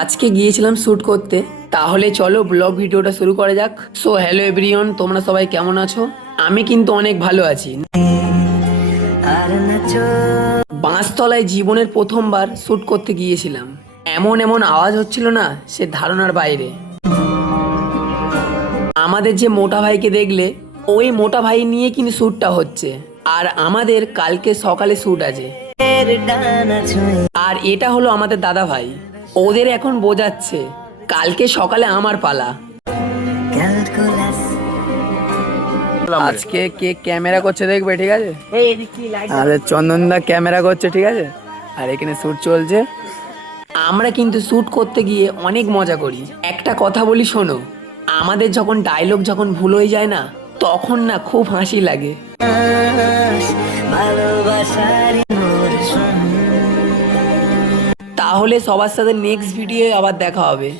আজকে গিয়েছিলাম শ্যুট করতে। তাহলে চলো ব্লগ ভিডিওটা শুরু করা যাক। সো হ্যালো এভরিওয়ান, তোমরা সবাই কেমন আছো? আমি কিন্তু অনেক ভালো আছি। বাঁশতলায় জীবনের প্রথমবার শ্যুট করতে গিয়েছিলাম। এমন এমন আওয়াজ হচ্ছিল না, সে ধারণার বাইরে। আমাদের যে মোটা ভাইকে দেখলে, ওই মোটা ভাই নিয়ে কিন্তু শ্যুটটা হচ্ছে। আর আমাদের কালকে সকালে শ্যুট আছে। আর এটা হলো আমাদের দাদা ভাই। ওদের এখন বোঝাচ্ছে কালকে সকালে আমার পালা। আজকে কে ক্যামেরা করছে দেখবে, ঠিক আছে? আরে চন্দনদা ক্যামেরা করছে, ঠিক আছে? আর এখানে শ্যুট চলছে। আমরা কিন্তু শ্যুট করতে গিয়ে অনেক মজা করি। একটা কথা বলি শোনো, আমাদের যখন ডায়লগ যখন ভুল হয়ে যায় না, তখন না খুব হাসি লাগে। তাহলে সবার সাথে নেক্সট ভিডিও আবার দেখা হবে।